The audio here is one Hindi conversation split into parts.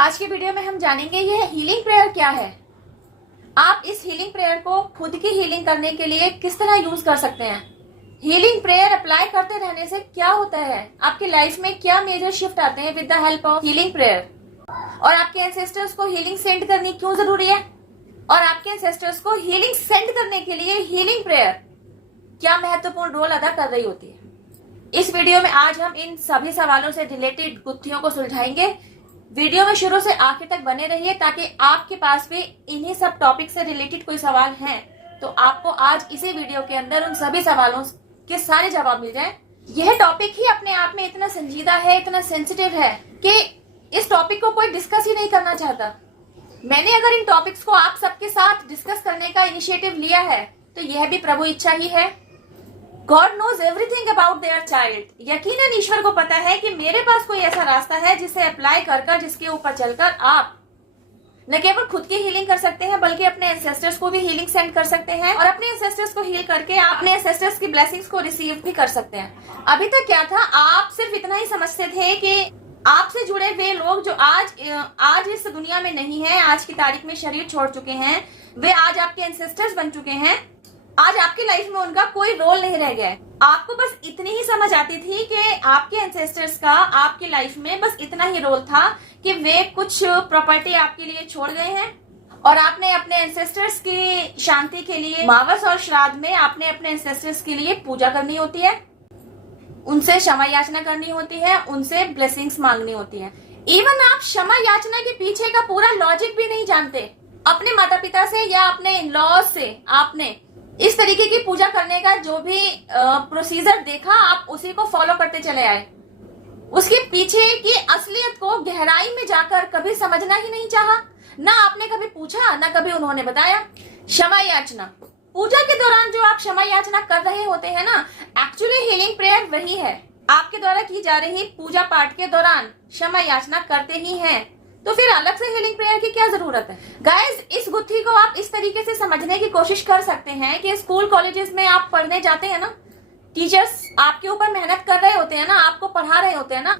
आज के वीडियो में हम जानेंगे यह हीलिंग प्रेयर क्या है। आप इस हीलिंग प्रेयर को खुद की हीलिंग करने के लिए किस तरह यूज कर सकते हैं। हीलिंग प्रेयर अप्लाई करते रहने से क्या होता है, आपकी लाइफ में क्या मेजर शिफ्ट आते हैं with the help of healing prayer, और आपके एंसेस्टर्स को हीलिंग सेंड करनी क्यों जरूरी है, और आपके एंसेस्टर्स को हीलिंग सेंड करने के लिए हीलिंग प्रेयर क्या महत्वपूर्ण रोल अदा कर रही होती है। इस वीडियो में आज हम इन सभी सवालों से रिलेटेड गुत्थियों को सुलझाएंगे। वीडियो में शुरू से आखिर तक बने रहिए ताकि आपके पास भी इन्हीं सब टॉपिक से रिलेटेड कोई सवाल हैं तो आपको आज इसी वीडियो के अंदर उन सभी सवालों के सारे जवाब मिल जाएं। यह टॉपिक ही अपने आप में इतना संजीदा है, इतना सेंसिटिव है कि इस टॉपिक को कोई डिस्कस ही नहीं करना चाहता। मैंने अगर इन टॉपिक्स को आप सबके साथ डिस्कस करने का इनिशिएटिव लिया है तो यह भी प्रभु इच्छा ही है। God knows everything about their child. यकीनन ईश्वर को पता है कि मेरे पास कोई ऐसा रास्ता है जिसे अप्लाई कर जिसके ऊपर चलकर आप न केवल खुद की हीलिंग कर सकते हैं बल्कि अपने एंसेस्टर्स को भी हीलिंग सेंड कर सकते हैं, और अपने एंसेस्टर्स को हील करके आप अपने एंसेस्टर्स की ब्लेसिंग्स को रिसीव भी कर सकते हैं। अभी तक क्या था, आप सिर्फ इतना ही समझते थे कि आपसे जुड़े हुए लोग जो आज इस दुनिया में नहीं है, आज की तारीख में शरीर छोड़ चुके हैं, वे आज आपके एंसेस्टर्स बन चुके हैं। आज आपकी लाइफ में उनका कोई रोल नहीं रह गया है। आपको बस इतनी ही समझ आती थी कि आपके एंसेस्टर्स का आपकी लाइफ में बस इतना ही रोल था कि वे कुछ प्रॉपर्टी आपके लिए छोड़ गए हैं, और आपने अपने एंसेस्टर्स की शांति के लिए मावस और श्राद्ध में आपने अपने एंसेस्टर्स के लिए पूजा करनी होती है, उनसे क्षमा याचना करनी होती है, उनसे ब्लेसिंग्स मांगनी होती है। इवन आप क्षमा याचना के पीछे का पूरा लॉजिक भी नहीं जानते। अपने माता पिता से या अपने इन लॉज से आपने इस तरीके की पूजा करने का जो भी प्रोसीजर देखा, आप उसी को फॉलो करते चले आए। उसके पीछे की असलियत को गहराई में जाकर कभी समझना ही नहीं चाहा। ना आपने कभी पूछा, ना कभी उन्होंने बताया। क्षमा याचना, पूजा के दौरान जो आप क्षमा याचना कर रहे होते हैं ना, एक्चुअली हीलिंग प्रेयर वही है। आपके द्वारा की जा रही पूजा पाठ के दौरान क्षमा याचना करते ही हैं, तो फिर अलग से हीलिंग प्रेयर की क्या जरूरत है। गाइस, इस गुत्थी को आप इस तरीके से समझने की कोशिश कर सकते हैं कि स्कूल कॉलेजेस में आप पढ़ने जाते हैं ना, टीचर्स आपके ऊपर मेहनत कर रहे होते हैं ना, आपको पढ़ा रहे होते हैं ना,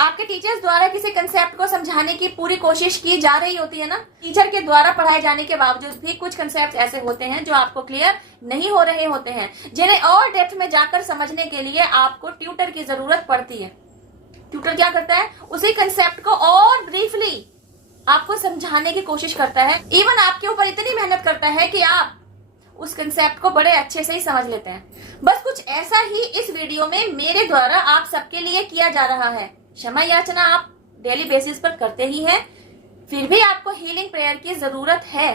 आपके टीचर्स द्वारा किसी कंसेप्ट को समझाने की पूरी कोशिश की जा रही होती है ना। टीचर के द्वारा पढ़ाए जाने के बावजूद भी कुछ कंसेप्ट ऐसे होते हैं जो आपको क्लियर नहीं हो रहे होते हैं, जिन्हें और डेप्थ में जाकर समझने के लिए आपको ट्यूटर की जरूरत पड़ती है। ट्यूटर क्या करता है, उसी कंसेप्ट को और ब्रीफली आपको समझाने की कोशिश करता है। इवन आपके ऊपर इतनी मेहनत करता है कि आप उस कंसेप्ट को बड़े अच्छे से ही समझ लेते हैं। बस कुछ ऐसा ही इस वीडियो में मेरे द्वारा आप सबके लिए किया जा रहा है। क्षमा याचना आप डेली बेसिस पर करते ही हैं, फिर भी आपको हीलिंग प्रेयर की जरूरत है,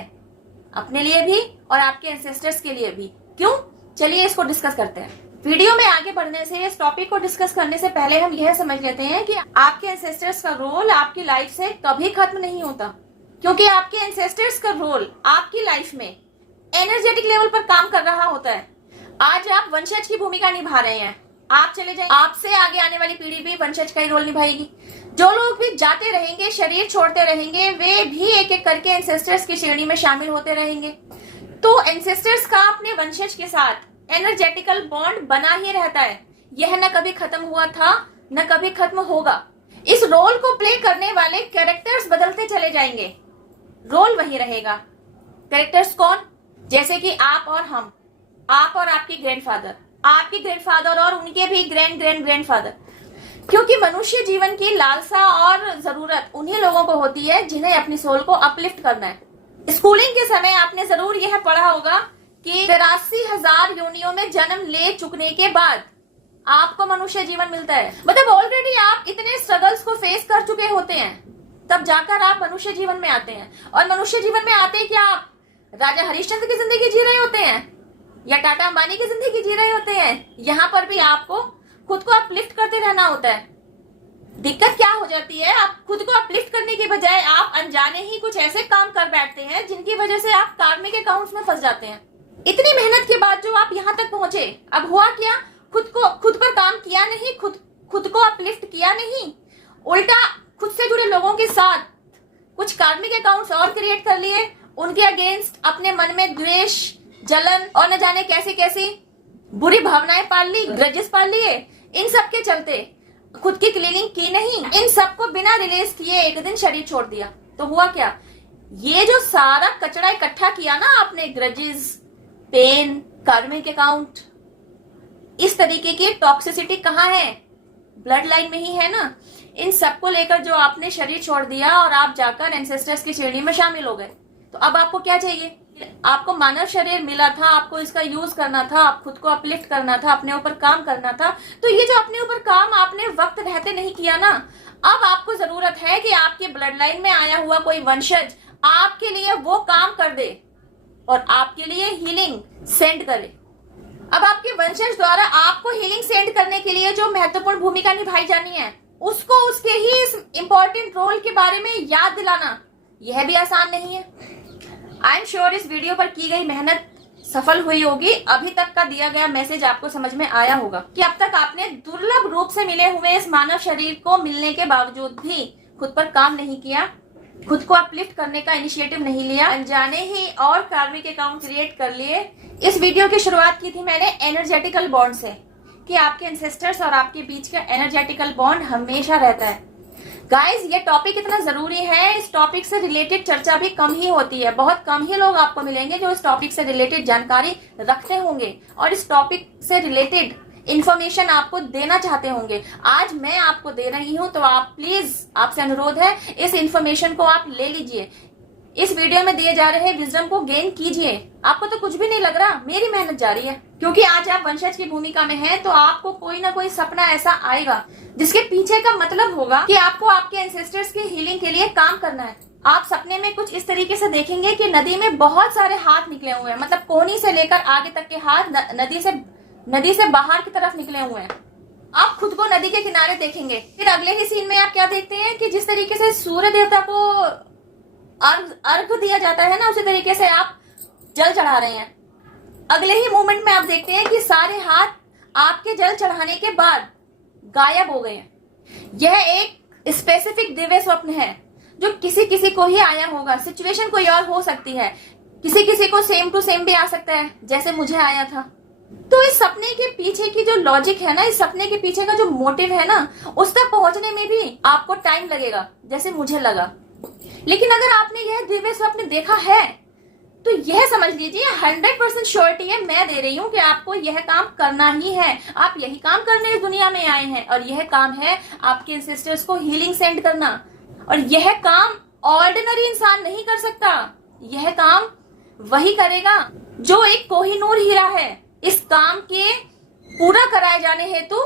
अपने लिए भी और आपके एंसेस्टर्स के लिए भी। क्यों, चलिए इसको डिस्कस करते हैं। वीडियो में आगे बढ़ने से, इस टॉपिक को डिस्कस करने से पहले हम यह समझ लेते हैं कि आपके एंसेस्टर्स का रोल आपकी लाइफ से कभी खत्म नहीं होता, क्योंकि आपके एंसेस्टर्स का रोल आपकी लाइफ में एनर्जेटिक लेवल पर काम कर रहा होता है। आज आप वंशज की भूमिका निभा रहे हैं, आप चले जाए, आपसे आगे आने वाली पीढ़ी भी वंशज का ही रोल निभाएगी। जो लोग भी जाते रहेंगे, शरीर छोड़ते रहेंगे, वे भी एक एक करके एंसेस्टर्स की श्रेणी में शामिल होते रहेंगे। तो एंसेस्टर्स का अपने वंशज के साथ एनर्जेटिकल बॉन्ड बना ही रहता है। यह न कभी खत्म हुआ था, न कभी खत्म होगा। इस रोल को प्ले करने वाले कैरेक्टर्स बदलते चले जाएंगे, रोल वही रहेगा। कैरेक्टर्स कौन? जैसे कि आप और हम, आप और आपके ग्रैंडफादर, आपके ग्रैंडफादर और उनके भी ग्रैंड ग्रैंड ग्रैंडफादर। क्योंकि मनुष्य जीवन की लालसा और जरूरत उन्हीं लोगों को होती है जिन्हें अपनी सोल को अपलिफ्ट करना है। स्कूलिंग के समय आपने जरूर यह पढ़ा होगा कि 83,000 योनियों में जन्म ले चुकने के बाद आपको मनुष्य जीवन मिलता है। मतलब ऑलरेडी आप इतने स्ट्रगल्स को फेस कर चुके होते हैं, तब जाकर आप मनुष्य जीवन में आते हैं। और मनुष्य जीवन में आते क्या आप राजा हरिश्चंद्र की जिंदगी जी रहे होते हैं या टाटा अंबानी की जिंदगी जी रहे होते हैं? यहाँ पर भी आपको खुद को अपलिफ्ट करते रहना होता है। दिक्कत क्या हो जाती है, आप खुद को अपलिफ्ट करने के बजाय आप अनजाने ही कुछ ऐसे काम कर बैठते हैं जिनकी वजह से आप कार्मिक अकाउंट्स में फंस जाते हैं। इतनी मेहनत के बाद जो आप यहाँ तक पहुंचे, अब हुआ क्या, खुद पर काम किया नहीं, खुद को अपलिफ्ट किया नहीं, उल्टा खुद से जुड़े लोगों के साथ कुछ कार्मिक अकाउंट्स और क्रिएट कर लिए, उनके अगेंस्ट अपने मन में द्वेष, जलन और न जाने कैसी कैसी बुरी भावनाएं पाल ली, ग्रजेस पाल लिए। इन सब के चलते खुद की क्लीनिंग की नहीं, इन सबको बिना रिलीज किए एक दिन शरीर छोड़ दिया, तो हुआ क्या? ये जो सारा कचरा इकट्ठा किया ना आपने, ग्रजेस, पेन, कार्मिक अकाउंट, इस तरीके की टॉक्सिसिटी कहाँ है? ब्लड लाइन में ही है ना। इन सबको लेकर जो आपने शरीर छोड़ दिया और आप जाकर एंसेस्टर्स की श्रेणी में शामिल हो गए, तो अब आपको क्या चाहिए? आपको मानव शरीर मिला था, आपको इसका यूज करना था, आप खुद को अपलिफ्ट करना था, अपने ऊपर काम करना था। तो ये जो अपने ऊपर काम आपने वक्त रहते नहीं किया ना, अब आपको जरूरत है कि आपके ब्लड लाइन में आया हुआ कोई वंशज आपके लिए वो काम कर दे और आपके लिए हीलिंग सेंड करे। अब आपके वंशज द्वारा आपको हीलिंग सेंड करने के लिए जो महत्वपूर्ण भूमिका निभाई जानी है, उसको उसके ही इस इंपॉर्टेंट रोल के बारे में याद दिलाना, यह भी आसान नहीं है। आई एम श्योर इस वीडियो पर की गई मेहनत सफल हुई होगी। अभी तक का दिया गया मैसेज आपको समझ में आया होगा कि अब तक आपने दुर्लभ रूप से मिले हुए इस मानव शरीर को मिलने के बावजूद भी खुद पर काम नहीं किया, खुद को अपलिफ्ट करने का इनिशिएटिव नहीं लिया, अनजाने ही और कार्मिक अकाउंट क्रिएट कर लिए। इस वीडियो की शुरुआत की थी मैंने एनर्जेटिकल बॉन्ड से, कि आपके एंसेस्टर्स और आपके बीच का एनर्जेटिकल बॉन्ड हमेशा रहता है। गाइस, ये टॉपिक इतना जरूरी है, इस टॉपिक से रिलेटेड चर्चा भी कम ही होती है। बहुत कम ही लोग आपको मिलेंगे जो इस टॉपिक से रिलेटेड जानकारी रखते होंगे और इस टॉपिक से रिलेटेड इंफॉर्मेशन आपको देना चाहते होंगे। आज मैं आपको दे रही हूं, तो आप प्लीज, आपसे अनुरोध है, इस इंफॉर्मेशन को आप ले लीजिए। इस वीडियो में दिए जा रहे विजडम को गेन कीजिए। आपको तो कुछ भी नहीं लग रहा, मेरी मेहनत जारी है, क्योंकि आज आप वंशज की भूमिका में हैं, तो आपको कोई ना कोई सपना ऐसा आएगा जिसके पीछे का मतलब होगा कि आपको आपके एंसेस्टर्स की हीलिंग के लिए काम करना है। आप सपने में कुछ इस तरीके से देखेंगे कि नदी में बहुत सारे हाथ निकले हुए हैं, मतलब कोहनी से लेकर आगे तक के हाथ नदी से बाहर की तरफ निकले हुए हैं। आप खुद को नदी के किनारे देखेंगे। फिर अगले ही सीन में आप क्या देखते हैं कि जिस तरीके से सूर्य देवता को अर्घ दिया जाता है ना, उसी तरीके से आप जल चढ़ा रहे हैं। अगले ही मोमेंट में आप देखते हैं कि सारे हाथ आपके जल चढ़ाने के बाद गायब हो गए हैं। यह एक स्पेसिफिक दिव्य स्वप्न है जो किसी किसी को ही आया होगा। सिचुएशन कोई और हो सकती है, किसी किसी को सेम टू सेम भी आ सकता है, जैसे मुझे आया था। तो इस सपने के पीछे की जो लॉजिक है ना, इस सपने के पीछे का जो मोटिव है ना, उस तक पहुंचने में भी आपको टाइम लगेगा, जैसे मुझे लगा। लेकिन अगर आपने यह दिव्य स्वप्न देखा है, तो यह समझ लीजिए 100% श्योरिटी है, मैं दे रही हूं कि आपको यह काम करना ही है। आप यही काम करने इस दुनिया में आए हैं, और यह काम है आपके एंसेस्टर्स को हीलिंग सेंड करना। और यह काम ऑर्डिनरी इंसान नहीं कर सकता, यह काम वही करेगा जो एक कोहिनूर हीरा है, इस काम के पूरा कराए जाने हेतु,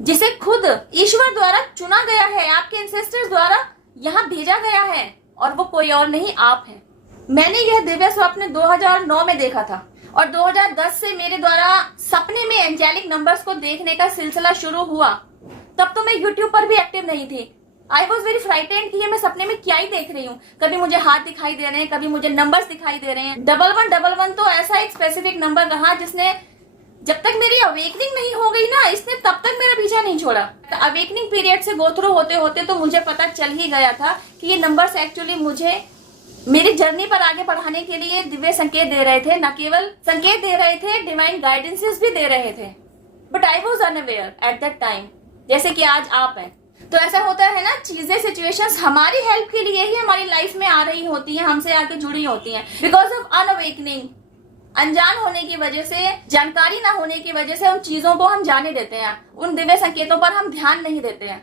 जिसे खुद ईश्वर द्वारा चुना गया है, आपके एंसेस्टर्स द्वारा यहाँ भेजा गया है, और वो कोई और नहीं, आप हैं। मैंने यह दिव्य स्वप्न 2009 में देखा था, और 2010 से मेरे द्वारा सपने में एंजेलिक नंबर्स को देखने का सिलसिला शुरू हुआ। तब तो मैं यूट्यूब पर भी एक्टिव नहीं थी। आई वॉज वेरी फ्राइटेंड कि ये मैं सपने में क्या ही देख रही हूँ। कभी मुझे हाथ दिखाई दे रहे हैं, कभी मुझे नंबर्स दिखाई दे रहे हैं। 1111 तो ऐसा एक स्पेसिफिक नंबर रहा जिसने, जब तक मेरी अवेकनिंग नहीं हो गई ना, इसने तब तक मेरा पीछा नहीं छोड़ा। अवेकनिंग पीरियड से गो थ्रू होते होते तो मुझे पता चल ही गया था कि ये नंबर्स एक्चुअली मुझे मेरी जर्नी पर आगे बढ़ाने के लिए दिव्य संकेत दे रहे थे। न केवल संकेत दे रहे थे, डिवाइन गाइडेंसेस भी दे रहे थे। But I was unaware at that time, जैसे कि आज आप हैं। तो ऐसा होता है ना, चीजें, सिचुएशंस हमारी हेल्प के लिए ही हमारी लाइफ में आ रही होती हैं, हमसे आके जुड़ी होती हैं। बिकॉज ऑफ अनअवेकनिंग, अनजान होने की वजह से, जानकारी ना होने की वजह से उन चीजों को हम जाने देते हैं, उन दिव्य संकेतों पर हम ध्यान नहीं देते हैं।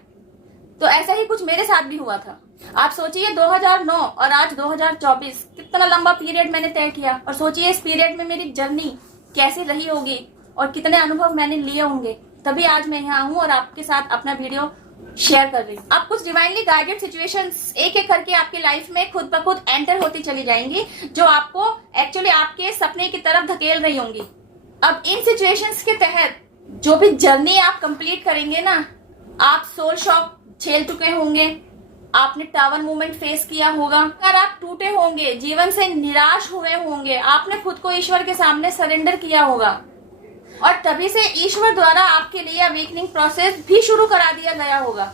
तो ऐसा ही कुछ मेरे साथ भी हुआ था। आप सोचिए 2009 और आज 2024, कितना लंबा पीरियड मैंने तय किया, और सोचिए इस पीरियड में मेरी जर्नी कैसी रही होगी और कितने अनुभव मैंने लिए होंगे। तभी आज मैं यहाँ हूँ और आपके साथ अपना वीडियो शेयर कर रही हूँ। अब कुछ डिवाइनली गाइडेड सिचुएशंस एक एक करके आपकी लाइफ में खुद ब खुद एंटर होती चली जाएंगी, जो आपको एक्चुअली आपके सपने की तरफ धकेल रही होंगी। अब इन सिचुएशंस के तहत जो भी जर्नी आप कंप्लीट करेंगे ना, आप सोल शॉक झेल चुके होंगे, आपने टावर मूवमेंट फेस किया होगा, अगर आप टूटे होंगे, जीवन से निराश हुए होंगे, आपने खुद को ईश्वर के सामने सरेंडर किया होगा, और तभी से ईश्वर द्वारा आपके लिए अवेकनिंग प्रोसेस भी शुरू करा दिया गया होगा।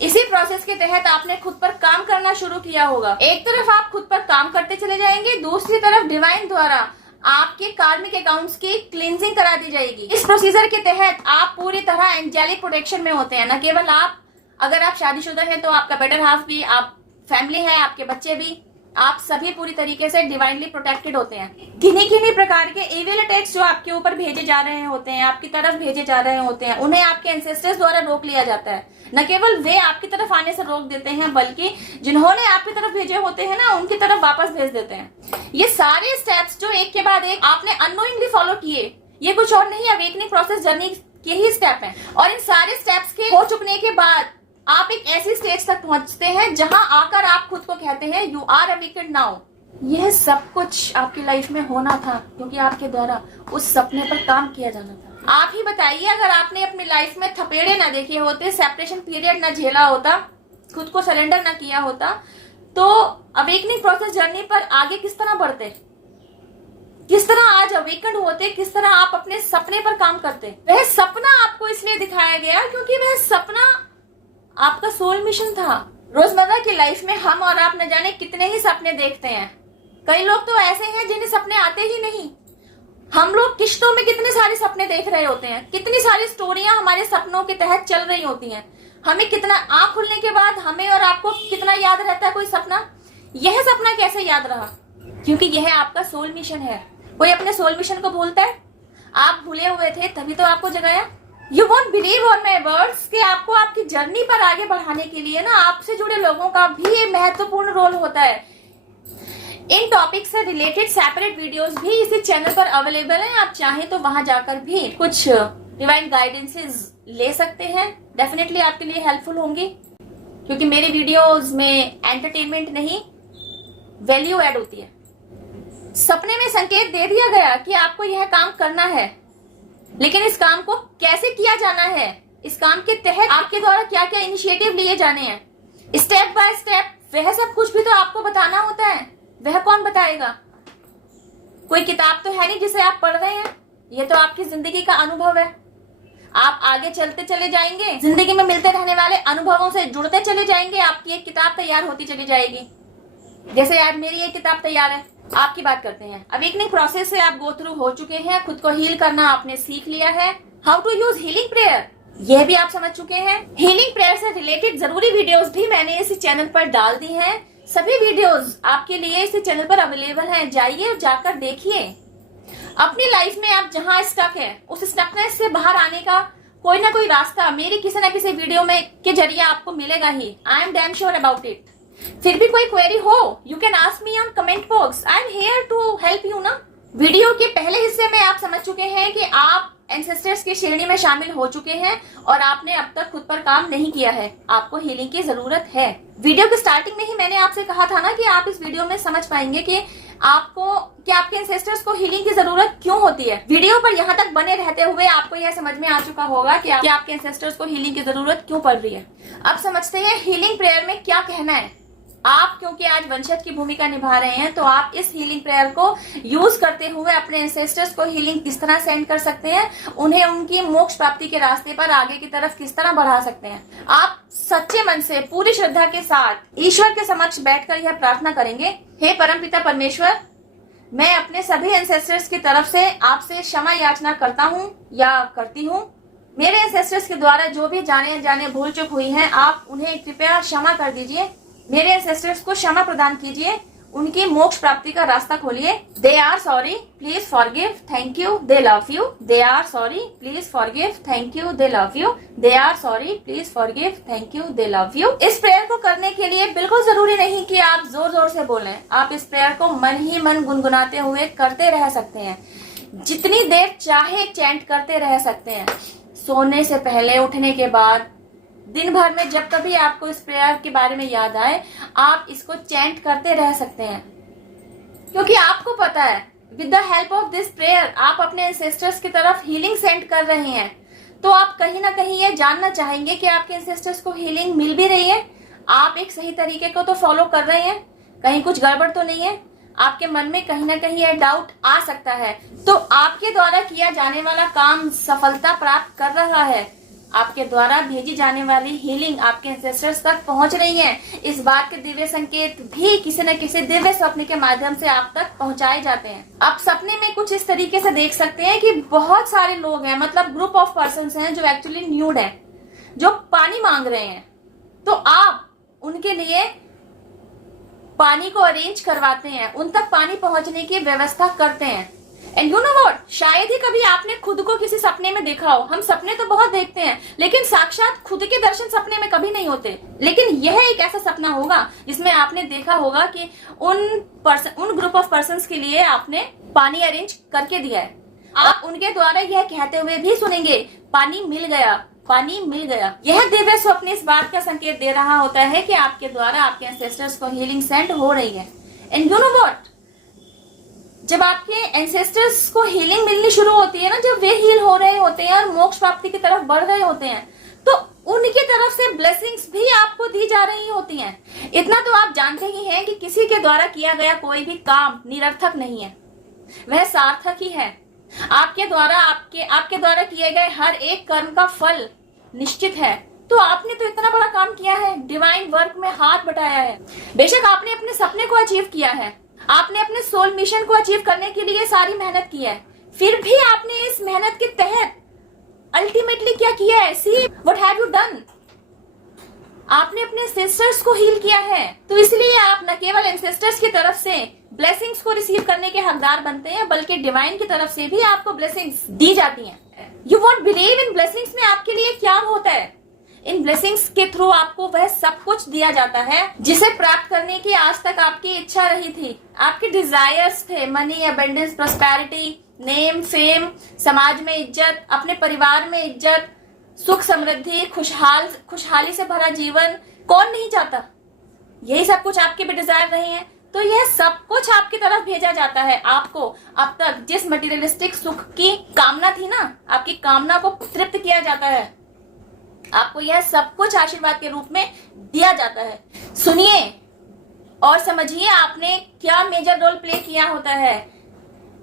इसी प्रोसेस के तहत आपने खुद पर काम करना शुरू किया होगा। एक तरफ आप खुद पर काम करते चले जाएंगे, दूसरी तरफ डिवाइन द्वारा आपके कार्मिक अकाउंट्स की क्लींजिंग करा दी जाएगी। इस प्रोसीजर के तहत आप पूरी तरह एंजेलिक प्रोटेक्शन में होते हैं। न केवल आप, अगर आप शादीशुदा हैं तो आपका बेटर हाफ भी, आप फैमिली है, आपके बच्चे भी, आप सभी पूरी तरीके से डिवाइनली प्रोटेक्टेड होते हैं। किन्हीं किन्हीं प्रकार के इविल अटैक्स जो आपके ऊपर भेजे जा रहे होते हैं, आपकी तरफ भेजे जा रहे होते हैं, उन्हें आपके एंसेस्टर्स द्वारा रोक लिया जाता है। न केवल वे आपकी तरफ आने से रोक देते हैं, बल्कि जिन्होंने आपकी तरफ भेजे होते हैं ना, उनकी तरफ वापस भेज देते हैं। ये सारे स्टेप्स जो एक के बाद एक आपने अननोइंगली फॉलो किए, ये कुछ और नहीं, अवेकनिंग प्रोसेस जर्नी के ही स्टेप हैं। और इन सारे स्टेप्स के हो चुकने के बाद आप एक ऐसी स्टेज तक पहुंचते हैं जहां आकर आप खुद को कहते हैं यू आर अवेकेंड नाउ। यह सब कुछ आपकी लाइफ में होना था क्योंकि आपके द्वारा उस सपने पर काम किया जाना था। आप ही बताइए, अगर आपने अपनी लाइफ में थपेड़े ना देखे होते, सेपरेशन पीरियड ना झेला होता, खुद को सरेंडर ना किया होता, तो अवेकनिंग प्रोसेस जर्नी पर आगे किस तरह बढ़ते, किस तरह आज अवेकन होते, किस तरह आप अपने सपने पर काम करते। वह सपना आपको इसलिए दिखाया गया क्योंकि वह सपना आपका सोल मिशन था। रोजमर्रा की लाइफ में हम और आप न जाने कितने ही सपने देखते हैं। कई लोग तो ऐसे हैं जिन्हें सपने आते ही नहीं। हम लोग किश्तों में कितने सारे सपने देख रहे होते हैं, कितनी सारी स्टोरियां हमारे सपनों के तहत चल रही होती हैं। हमें कितना, आंख खुलने के बाद हमें और आपको कितना याद रहता है कोई सपना। यह सपना कैसे याद रहा? क्योंकि यह आपका सोल मिशन है। कोई अपने सोल मिशन को भूलता है? आप भूले हुए थे तभी तो आपको जगाया। You won't believe on my words कि आपको आपकी जर्नी पर आगे बढ़ाने के लिए ना आपसे जुड़े लोगों का भी महत्वपूर्ण रोल होता है। इन टॉपिक से रिलेटेड सेपरेट वीडियोस भी इसी चैनल पर अवेलेबल हैं। आप चाहें तो वहां जाकर भी कुछ डिवाइन गाइडेंसेस ले सकते हैं। डेफिनेटली आपके लिए हेल्पफुल होंगी क्योंकि मेरी वीडियोस में एंटरटेनमेंट नहीं, वैल्यू ऐड होती है। सपने में संकेत दे दिया गया कि आपको यह काम करना है, लेकिन इस काम को कैसे किया जाना है, इस काम के तहत आपके द्वारा क्या क्या इनिशिएटिव लिए जाने हैं, स्टेप बाय स्टेप, वह सब कुछ भी तो आपको बताना होता है। वह कौन बताएगा? कोई किताब तो है नहीं जिसे आप पढ़ रहे हैं, यह तो आपकी जिंदगी का अनुभव है। आप आगे चलते चले जाएंगे, जिंदगी में मिलते रहने वाले अनुभवों से जुड़ते चले जाएंगे, आपकी एक किताब तैयार होती चली जाएगी। जैसे आज मेरी एक किताब तैयार है। आपकी बात करते हैं। अवेकनिंग प्रोसेस से आप गो थ्रू हो चुके हैं, खुद को हील करना आपने सीख लिया है। How to use healing prayer, यह भी आप समझ चुके हैं। हीलिंग प्रेयर से रिलेटेड जरूरी वीडियोस भी मैंने इस चैनल पर डाल दी हैं। सभी वीडियोस आपके लिए इस चैनल पर अवेलेबल हैं, जाइए और जाकर देखिए। अपनी लाइफ में आप जहां स्टक है, उस स्टकनेस से बाहर आने का कोई ना कोई रास्ता मेरी किसी न किसी वीडियो में के जरिए आपको मिलेगा ही। I am damn sure about it. फिर भी कोई क्वेरी हो, you can ask me on comment box. I am here to help you ना। वीडियो के पहले हिस्से में आप समझ चुके हैं कि आप एंसेस्टर्स की श्रेणी में शामिल हो चुके हैं और आपने अब तक खुद पर काम नहीं किया है। आपको हीलिंग की जरूरत है। वीडियो की स्टार्टिंग में ही मैंने आपसे कहा था ना कि आप इस वीडियो में समझ पाएंगे कि आपके एंसेस्टर्स को हीलिंग की जरूरत क्यों होती है। वीडियो पर यहाँ तक बने रहते हुए आपको यह समझ में आ चुका होगा कि आपके एंसेस्टर्स को हीलिंग की जरूरत क्यों पड़ रही है। अब समझते हैं हीलिंग प्रेयर में क्या कहना है। आप क्योंकि आज वंशज की भूमिका निभा रहे हैं, तो आप इस हीलिंग प्रेयर को यूज करते हुए अपने एंसेस्टर्स को हीलिंग किस तरह सेंड कर सकते हैं, उन्हें उनकी मोक्ष प्राप्ति के रास्ते पर आगे की तरफ किस तरह बढ़ा सकते हैं। आप सच्चे मन से पूरी श्रद्धा के साथ ईश्वर के समक्ष बैठकर यह प्रार्थना करेंगे, हे परमपिता परमेश्वर, मैं अपने सभी एंसेस्टर्स की तरफ से आपसे क्षमा याचना करता हूँ या करती हूँ। मेरे एंसेस्टर्स के द्वारा जो भी जाने अनजाने भूल चूक हुई है, आप उन्हें कृपया क्षमा कर दीजिए। मेरे एंसेस्टर्स को क्षमा प्रदान कीजिए, उनकी मोक्ष प्राप्ति का रास्ता खोलिए। They are sorry, please forgive, thank you, they love you. They are sorry, please forgive, thank you, they love you. They are sorry, please forgive, thank you, they love you. इस प्रेयर को करने के लिए बिल्कुल जरूरी नहीं कि आप जोर जोर से बोलें। आप इस प्रेयर को मन ही मन गुनगुनाते हुए करते रह सकते हैं, जितनी देर चाहे चैंट करते रह सकते हैं। सोने से पहले, उठने के बाद, दिन भर में जब कभी आपको इस प्रेयर के बारे में याद आए, आप इसको चैंट करते रह सकते हैं, क्योंकि आपको पता है with the help of this prayer आप अपने एंसेस्टर्स की तरफ हीलिंग सेंड कर रहे हैं। तो आप कहीं ना कहीं ये जानना चाहेंगे कि आपके एंसेस्टर्स को हीलिंग मिल भी रही है, आप एक सही तरीके को तो फॉलो कर रहे हैं, कहीं कुछ गड़बड़ तो नहीं है। आपके मन में कहीं ना कहीं यह डाउट आ सकता है। तो आपके द्वारा किया जाने वाला काम सफलता प्राप्त कर रहा है, आपके द्वारा भेजी जाने वाली हीलिंग आपके एंसेस्टर्स तक पहुंच रही है। इस बात के दिव्य संकेत भी किसी न किसी दिव्य स्वप्न के माध्यम से आप तक पहुंचाए जाते हैं। आप सपने में कुछ इस तरीके से देख सकते हैं कि बहुत सारे लोग हैं, मतलब ग्रुप ऑफ पर्संस हैं जो एक्चुअली न्यूड है, जो पानी मांग रहे हैं। तो आप उनके लिए पानी को अरेंज करवाते हैं, उन तक पानी पहुंचने की व्यवस्था करते हैं। एंड यू नो व्हाट, शायद ही कभी आपने खुद को किसी सपने में देखा हो। हम सपने तो बहुत देखते हैं, लेकिन साक्षात खुद के दर्शन सपने में कभी नहीं होते। लेकिन यह एक ऐसा सपना होगा जिसमें आपने देखा होगा कि उन ग्रुप ऑफ पर्संस के लिए आपने पानी अरेंज करके दिया है। आप उनके द्वारा यह कहते हुए भी सुनेंगे, पानी मिल गया, पानी मिल गया। यह दिव्य स्वप्न इस बात का संकेत दे रहा होता है कि आपके द्वारा आपके एंसेस्टर्स को हीलिंग सेंड हो रही है। एंड यू नो व्हाट, जब आपके एंसेस्टर्स को हीलिंग मिलनी शुरू होती है ना, जब वे हील हो रहे होते हैं और मोक्ष प्राप्ति की तरफ बढ़ रहे होते हैं, तो उनकी तरफ से ब्लेसिंग्स भी आपको दी जा रही होती हैं। इतना तो आप जानते ही हैं कि किसी के द्वारा किया गया कोई भी काम निरर्थक नहीं है, वह सार्थक ही है। आपके द्वारा किए गए हर एक कर्म का फल निश्चित है। तो आपने तो इतना बड़ा काम किया है, डिवाइन वर्क में हाथ बटाया है। बेशक आपने अपने सपने को अचीव किया है, आपने अपने सोल मिशन को अचीव करने के लिए सारी मेहनत की है, फिर भी आपने इस मेहनत के तहत अल्टीमेटली क्या किया है? See what have you done. आपने अपने एंसेस्टर्स को हील किया है। तो इसलिए आप न केवल एंसेस्टर्स की तरफ से ब्लेसिंग्स को रिसीव करने के हकदार बनते हैं, बल्कि डिवाइन की तरफ से भी आपको ब्लेसिंग्स दी जाती हैं। You won't believe in blessings में आपके लिए क्या होता है? इन ब्लेसिंग्स के थ्रू आपको वह सब कुछ दिया जाता है जिसे प्राप्त करने की आज तक आपकी इच्छा रही थी। आपके डिजायर्स थे, money, abundance, prosperity, name, fame, समाज में इज्जत, अपने परिवार में इज्जत, सुख, समृद्धि, खुशहाली से भरा जीवन। कौन नहीं चाहता? यही सब कुछ आपके भी डिजायर रहे हैं। तो यह सब कुछ आपकी तरफ भेजा जाता है। आपको अब तक जिस मटेरियलिस्टिक सुख की कामना थी ना, आपकी कामना को तृप्त किया जाता है। आपको यह सब कुछ आशीर्वाद के रूप में दिया जाता है। सुनिए और समझिए आपने क्या मेजर रोल प्ले किया होता है।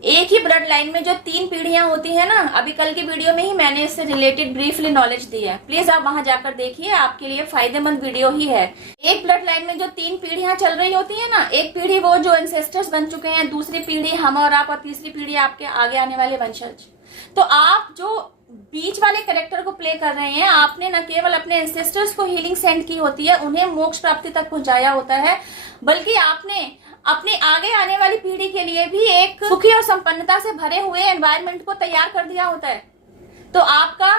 एक ही ब्लड लाइन में जो 3 पीढ़ियां होती है ना, अभी कल की वीडियो में ही मैंने इससे रिलेटेड ब्रीफली नॉलेज दी है, प्लीज आप वहां जाकर देखिए, आपके लिए फायदेमंद वीडियो ही है। एक ब्लड लाइन में जो 3 पीढ़ियां चल रही होती है ना, एक पीढ़ी वो जो एंसेस्टर्स बन चुके हैं, दूसरी पीढ़ी हम और आप, और तीसरी पीढ़ी आपके आगे आने वाले वंशज। तो आप जो बीच वाले कैरेक्टर को प्ले कर रहे हैं, आपने न केवल अपने एंसेस्टर्स को हीलिंग सेंड की होती है, उन्हें मोक्ष प्राप्ति तक पहुंचाया होता है, बल्कि आपने अपने आगे आने वाली पीढ़ी के लिए भी एक सुखी और संपन्नता से भरे हुए एनवायरनमेंट को तैयार कर दिया होता है। तो आपका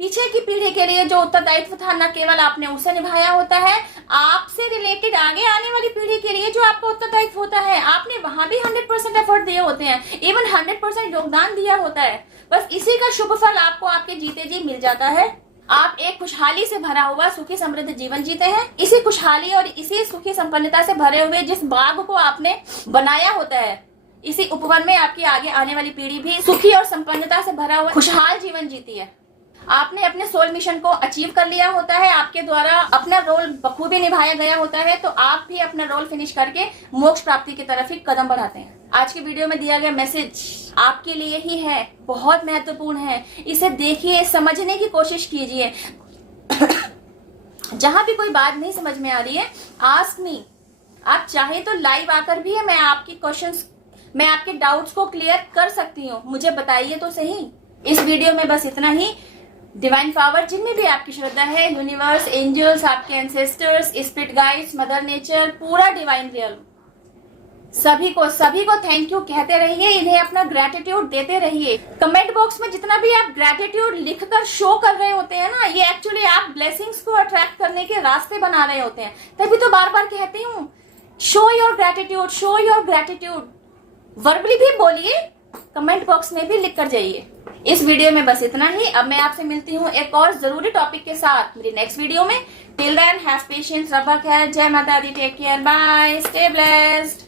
पीछे की पीढ़ी के लिए जो उत्तरदायित्व था, न केवल आपने उसे निभाया होता है, आपसे रिलेटेड आगे आने वाली पीढ़ी के लिए जो आपका उत्तरदायित्व होता है, आपने वहां भी 100% एफर्ट दिए होते हैं, इवन 100% योगदान दिया होता है। बस इसी का शुभ फल आपको आपके जीते जी मिल जाता है। आप एक खुशहाली से भरा हुआ सुखी समृद्ध जीवन जीते हैं। इसी खुशहाली और इसी सुखी संपन्नता से भरे हुए जिस बाग को आपने बनाया होता है, इसी उपवन में आपकी आगे आने वाली पीढ़ी भी सुखी और संपन्नता से भरा हुआ खुशहाल जीवन जीती है। आपने अपने सोल मिशन को अचीव कर लिया होता है, आपके द्वारा अपना रोल बखूबी निभाया गया होता है, तो आप भी अपना रोल फिनिश करके मोक्ष प्राप्ति की तरफ ही कदम बढ़ाते हैं। आज की वीडियो में दिया गया मैसेज आपके लिए ही है, बहुत महत्वपूर्ण है। इसे देखिए, समझने की कोशिश कीजिए। जहां भी कोई बात नहीं समझ में आ रही है, आस्क मी। आप चाहे तो लाइव आकर भी मैं आपके डाउट्स को क्लियर कर सकती हूँ, मुझे बताइए तो सही। इस वीडियो में बस इतना ही। डिवाइन पावर, जिनमें भी आपकी श्रद्धा है, यूनिवर्स, एंजल्स, आपके ancestors, spirit guides, mother nature, पूरा डिवाइन रियल, सभी को थैंक यू कहते रहिए, इन्हें अपना ग्रेटिट्यूड देते रहिए। कमेंट बॉक्स में जितना भी आप ग्रेटिट्यूड लिखकर शो कर रहे होते हैं ना, ये एक्चुअली आप ब्लेसिंग्स को अट्रैक्ट करने के रास्ते बना रहे होते हैं। तभी तो बार बार कहती हूँ, show your gratitude, show your gratitude. Verbally भी बोलिए, कमेंट बॉक्स में भी लिख कर जाइए। इस वीडियो में बस इतना ही। अब मैं आपसे मिलती हूँ एक और जरूरी टॉपिक के साथ मेरी नेक्स्ट वीडियो में। टिल देन हैव पेशेंस, रब खैर, जय माता दी, take care, bye, stay blessed.